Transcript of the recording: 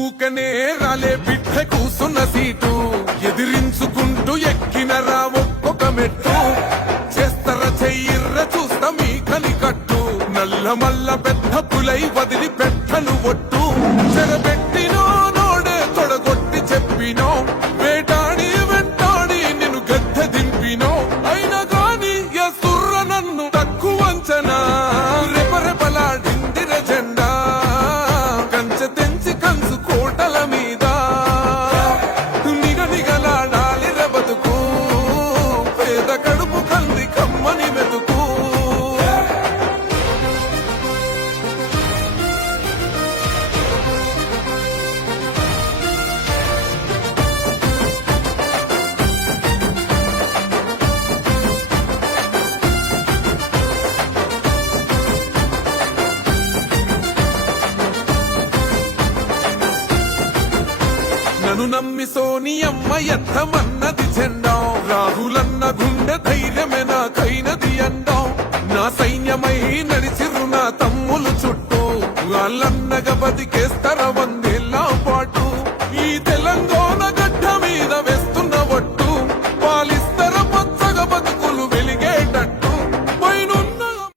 ఊకనే రాలే బిడ్డ కూసున్న సీటు ఎదిరించుకుంటూ ఎక్కినరా ఒక్కొక్క మెట్టు చేస్తర చెయ్యిర్ర చూస్తా మీ కని కట్టు నల్ల మల్ల పెద్ద పులై వదిలి పెట్టను ఒట్టు చెరబెట్టినో నోడే తొడగొట్టి చెప్పినో వేటాడి వెంటాడి నిన్ను గద్దె దింపినో అయినా గాని ఎసుర్ర నన్ను తక్కువ అంచనా రెపరెపలాడిందిర జెండా కంచె తెంచి కంచు కోటల మీద నిగనిగలాడాలిర బతుకు పేద కడుపు కంది కమ్మని మెతుకు నన్ను నమ్మి సోనియమ్మ ఎత్తమన్నది జెండా రాహులన్న గుండె ధైర్యమే నాకైనది అండం నా సైన్యమై నడిచిరు నా తమ్ములు చుట్టూ వాళ్ళన్నగా బతికేస్తా